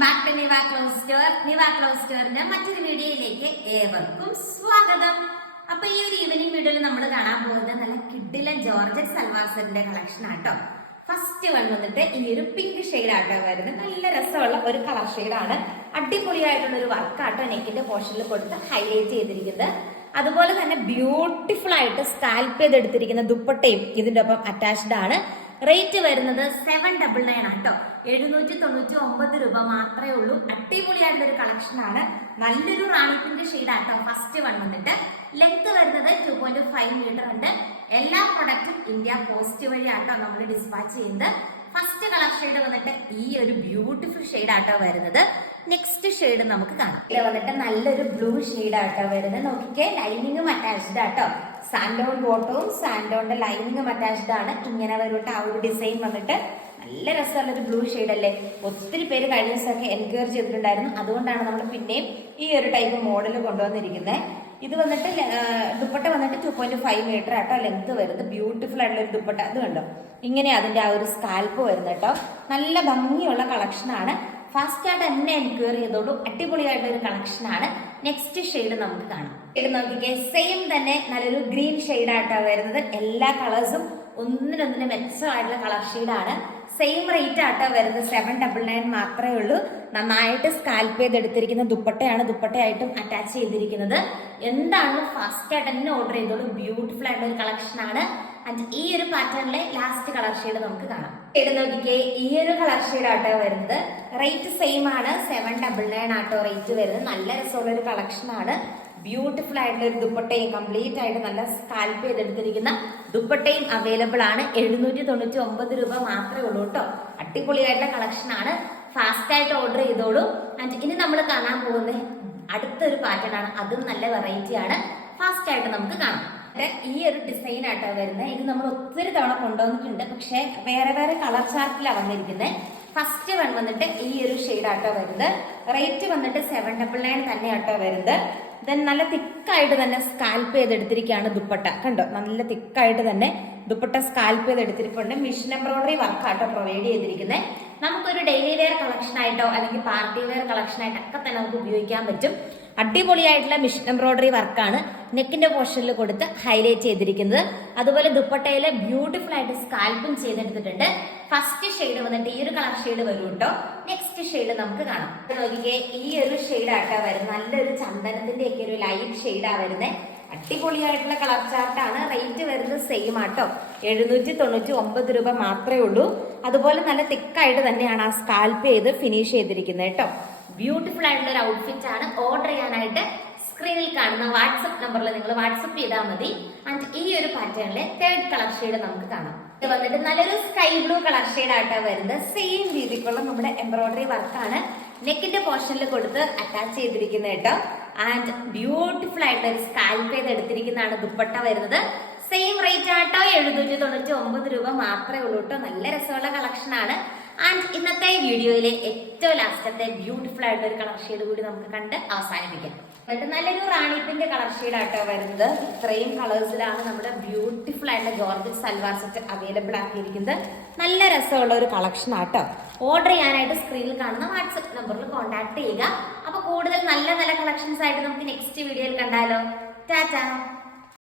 Back to നിവ close സ്റ്റോറിന്റെ മറ്റൊരു വീഡിയോയിലേക്ക് ഏവർക്കും സ്വാഗതം. അപ്പൊ ഈ ഒരു ഈവനിങ് വീഡിയോയിൽ നമ്മൾ കാണാൻ പോകുന്നത് നല്ല കിഡിലെ ജോർജറ്റ് സൽവാസിന്റെ കളക്ഷൻ ആട്ടോ. ഫസ്റ്റ് വൺ വന്നിട്ട് ഈ ഒരു പിങ്ക് ഷെയ്ഡ് ആട്ടോ വരുന്നത്. നല്ല രസമുള്ള ഒരു കളർ ഷെയ്ഡാണ്. അടിപൊളിയായിട്ടുള്ള ഒരു വർക്കാട്ടോ നെക്കിന്റെ പോർഷനിൽ കൊടുത്ത് ഹൈലൈറ്റ് ചെയ്തിരിക്കുന്നത്. അതുപോലെ തന്നെ ബ്യൂട്ടിഫുൾ ആയിട്ട് സ്കാൽപ്പ് ചെയ്തെടുത്തിരിക്കുന്ന ദുപ്പട്ടയും ഇതിന്റെ ഒപ്പം അറ്റാച്ച്ഡ് ആണ്. റേറ്റ് വരുന്നത് 799 ആട്ടോ. 799 രൂപ മാത്രമേ ഉള്ളൂ. അടിപൊളിയായിട്ടുള്ള ഒരു കളക്ഷൻ ആണ്. നല്ലൊരു റാണി പിങ്ക് ഷെയ്ഡ് ആട്ടോ. ഫസ്റ്റ് വൺ വന്നിട്ട് ലെങ്ത് വരുന്നത് 2.5 മീറ്റർ ഉണ്ട്. എല്ലാ പ്രൊഡക്റ്റും ഇന്ത്യ പോസ്റ്റ് വഴി ആട്ടോ നമ്മൾ ഡിസ്പാച്ച് ചെയ്യുന്നത്. ഫസ്റ്റ് കളർ ഷെയ്ഡ് വന്നിട്ട് ഈ ഒരു ബ്യൂട്ടിഫുൾ ഷെയ്ഡ് ആട്ടോ വരുന്നത്. നെക്സ്റ്റ് ഷെയ്ഡ് നമുക്ക് കാണാം. ഇത് വന്നിട്ട് നല്ലൊരു ബ്ലൂ ഷെയ്ഡ് ആട്ടോ വരുന്നത്. നോക്കിക്കേ, ലൈനിങ്ങും അറ്റാച്ച്ഡ് ആട്ടോ. സാൻഡോൺ ബോട്ടവും സാൻഡോണിന്റെ ലൈനിങ്ങും അറ്റാച്ച്ഡ് ആണ്. ഇങ്ങനെ വരൂട്ട് ആ ഒരു ഡിസൈൻ വന്നിട്ട് നല്ല രസമുള്ള ഒരു ബ്ലൂ ഷെയ്ഡ് അല്ലേ. ഒത്തിരി പേര് കഴിഞ്ഞ ദിവസമൊക്കെ എൻകറേജ് ചെയ്തിട്ടുണ്ടായിരുന്നു. അതുകൊണ്ടാണ് നമ്മൾ പിന്നെയും ഈ ഒരു ടൈപ്പ് മോഡൽ കൊണ്ടുവന്നിരിക്കുന്നത്. ഇത് വന്നിട്ട് ദുപ്പട്ട വന്നിട്ട് 2.5 മീറ്റർ ആട്ടോ ലെങ്ത് വരുന്നത്. ബ്യൂട്ടിഫുൾ ആയിട്ടുള്ള ഒരു ദുപ്പട്ട. അത് കണ്ടോ, ഇങ്ങനെ അതിന്റെ ആ ഒരു സ്കാൽപ്പ് വരുന്നത് കേട്ടോ. നല്ല ഭംഗിയുള്ള കളക്ഷൻ ആണ്. ഫാസ്റ്റ് ആയിട്ട് തന്നെ എൻക്വയറി ചെയ്തോളൂ. അടിപൊളിയായിട്ടുള്ള ഒരു കളക്ഷൻ ആണ്. നെക്സ്റ്റ് ഷെയ്ഡ് നമുക്ക് കാണാം. ഷെയ്ഡ് നോക്കിക്കേ, സെയിം തന്നെ നല്ലൊരു ഗ്രീൻ ഷെയ്ഡ് ആയിട്ടാ വരുന്നത്. എല്ലാ കളേഴ്സും ഒന്നിനൊന്നിന് മെച്ചമായിട്ടുള്ള കളർ ഷെയ്ഡാണ്. സെയിം റേറ്റ് ആട്ടോ വരുന്നത്. 799 മാത്രമേ ഉള്ളൂ. നന്നായിട്ട് സ്കാൽപ്പ് ചെയ്തെടുത്തിരിക്കുന്ന ദുപ്പട്ടയാണ്. ദുപ്പട്ടയായിട്ടും അറ്റാച്ച് ചെയ്തിരിക്കുന്നത്. എന്താണ് ഫാസ്റ്റ് ആയിട്ട് തന്നെ ഓർഡർ ചെയ്തോളൂ. ബ്യൂട്ടിഫുൾ ആയിട്ടുള്ള ഒരു കളക്ഷൻ ആണ്. ആൻഡ് ഈ ഒരു പാറ്റേണിലെ ലാസ്റ്റ് കളർ ഷെയ്ഡ് നമുക്ക് കാണാം. ഷെയ്ഡ് നോക്കിക്കേ, ഈ ഒരു കളർ ഷെയ്ഡ് ആട്ടോ വരുന്നത്. റേറ്റ് സെയിം ആണ്. 799 ആട്ടോ റേറ്റ് വരുന്നത്. നല്ല രസമുള്ള ഒരു കളക്ഷൻ ആണ്. ബ്യൂട്ടിഫുൾ ആയിട്ടുള്ള ഒരു ദുപ്പട്ടയും കംപ്ലീറ്റ് ആയിട്ട് നല്ല സ്കാൽപ്പ് ചെയ്തെടുത്തിരിക്കുന്ന ദുപ്പട്ടയും അവൈലബിൾ ആണ്. 799 രൂപ മാത്രമേ ഉള്ളൂ കേട്ടോ. അടിപൊളിയായിട്ടുള്ള കളക്ഷൻ ആണ്. ഫാസ്റ്റ് ആയിട്ട് ഓർഡർ ചെയ്തോളൂ. ആൻഡ് ഇനി നമ്മൾ കാണാൻ പോകുന്നത് അടുത്തൊരു പാറ്റേൺ ആണ്. അതും നല്ല വെറൈറ്റി ആണ്. ഫാസ്റ്റ് ആയിട്ട് നമുക്ക് കാണാം. ഈ ഒരു ഡിസൈൻ ആട്ടോ വരുന്നത്. ഇത് നമ്മൾ ഒത്തിരി തവണ കൊണ്ടുവന്നിട്ടുണ്ട്. പക്ഷെ വേറെ വേറെ കളർ ചാർട്ടിലാണ് വന്നിരിക്കുന്നത്. ഫസ്റ്റ് വൺ വന്നിട്ട് ഈ ഒരു ഷെയ്ഡ് ആട്ടോ വരുന്നത്. റേറ്റ് വന്നിട്ട് 799 തന്നെ ആട്ടോ വരുന്നത്. ദെൻ നല്ല തിക്കായിട്ട് തന്നെ സ്കാൽപ്പ് ചെയ്തെടുത്തിരിക്കുകയാണ് ദുപ്പട്ട. കണ്ടോ, നല്ല തിക്കായിട്ട് തന്നെ ദുപ്പട്ട സ്കാൽപ്പ് ചെയ്തെടുത്തിരിപ്പുണ്ട്. മിഷൻ എംബ്രോയിഡറി വർക്കാട്ടോ പ്രൊവൈഡ് ചെയ്തിരിക്കുന്നത്. നമുക്കൊരു ഡെയിലി വെയർ കളക്ഷൻ ആയിട്ടോ അല്ലെങ്കിൽ പാർട്ടി വെയർ കളക്ഷൻ ആയിട്ടൊക്കെ തന്നെ നമുക്ക് ഉപയോഗിക്കാൻ പറ്റും. അടിപൊളിയായിട്ടുള്ള മിഷൻ എംബ്രോയിഡറി വർക്കാണ് നെക്കിന്റെ പോർഷനിൽ കൊടുത്ത് ഹൈലൈറ്റ് ചെയ്തിരിക്കുന്നത്. അതുപോലെ ദുപ്പട്ടയിൽ ബ്യൂട്ടിഫുൾ ആയിട്ട് സ്കാൽപ്പും ചെയ്തെടുത്തിട്ടുണ്ട്. ഫസ്റ്റ് ഷെയ്ഡ് വന്നിട്ട് ഈ ഒരു കളർ ഷെയ്ഡ് വരും കേട്ടോ. നെക്സ്റ്റ് ഷെയ്ഡ് നമുക്ക് കാണാം. നോക്കിക്കേ, ഈ ഒരു ഷെയ്ഡ് ആട്ടോ വരുന്നത്. നല്ലൊരു ചന്ദനത്തിന്റെ ഒക്കെ ഒരു ലൈറ്റ് ഷെയ്ഡാ വരുന്നത്. അടിപൊളിയായിട്ടുള്ള കളർ ചാർട്ടാണ്. റേറ്റ് വരുന്നത് സെയിം ആട്ടോ. 799 രൂപ മാത്രമേ ഉള്ളൂ. അതുപോലെ നല്ല തിക്കായിട്ട് തന്നെയാണ് ആ സ്കാൽപ്പ് ചെയ്ത് ഫിനിഷ് ചെയ്തിരിക്കുന്നത് കേട്ടോ. ബ്യൂട്ടിഫുൾ ആയിട്ടുള്ള ഒരു ഔട്ട്ഫിറ്റ് ആണ്. ഓർഡർ ചെയ്യാനായിട്ട് സ്ക്രീനിൽ കാണുന്ന വാട്സപ്പ് നമ്പറിൽ നിങ്ങൾ വാട്സപ്പ് ചെയ്താൽ മതി. ആൻഡ് ഈ ഒരു പാറ്റേണിലെ തേർഡ് കളർ ഷെയ്ഡ് നമുക്ക് കാണാം. ഇത് വന്നിട്ട് നല്ലൊരു സ്കൈ ബ്ലൂ കളർ ഷെയ്ഡ് ആയിട്ടാ വരുന്നത്. സെയിം രീതിക്കുള്ള നമ്മുടെ എംബ്രോയിഡറി വർക്കാണ് നെക്കിന്റെ പോർഷനിൽ കൊടുത്ത് അറ്റാച്ച് ചെയ്തിരിക്കുന്നത് കേട്ടോ. ആൻഡ് ബ്യൂട്ടിഫുൾ ആയിട്ട് ഒരു സ്കാൽപ്പ് ചെയ്ത് എടുത്തിരിക്കുന്നതാണ് ദുപ്പട്ട വരുന്നത്. സെയിം റേറ്റ് ആട്ടോ. 799 രൂപ മാത്രമേ ഉള്ളൂ കേട്ടോ. നല്ല രസമുള്ള കളക്ഷൻ ആണ്. ആൻഡ് ഇന്നത്തെ വീഡിയോയിലെ ഏറ്റവും ലാസ്റ്റത്തെ ബ്യൂട്ടിഫുൾ ആയിട്ടുള്ള ഒരു കളർ ഷെയ്ഡ് കൂടി നമുക്ക് കണ്ട് അവസാനിപ്പിക്കാം. എന്നിട്ട് നല്ലൊരു റാണി പിങ്ക് കളർ ഷെയ്ഡ് ആട്ടോ വരുന്നത്. ഇത്രയും കളേഴ്സിലാണ് നമ്മുടെ ബ്യൂട്ടിഫുൾ ആയിട്ടുള്ള ജോർജറ്റ് സൽവാർ സെറ്റ് അവൈലബിൾ ആക്കിയിരിക്കുന്നത്. നല്ല രസമുള്ള ഒരു കളക്ഷൻ ആട്ടോ. ഓർഡർ ചെയ്യാനായിട്ട് സ്ക്രീനിൽ കാണുന്ന വാട്സപ്പ് നമ്പറിൽ കോൺടാക്ട് ചെയ്യുക. അപ്പൊ കൂടുതൽ നല്ല നല്ല കളക്ഷൻസ് ആയിട്ട് നമുക്ക് നെക്സ്റ്റ് വീഡിയോയിൽ കണ്ടാലോ. ടാറ്റാ.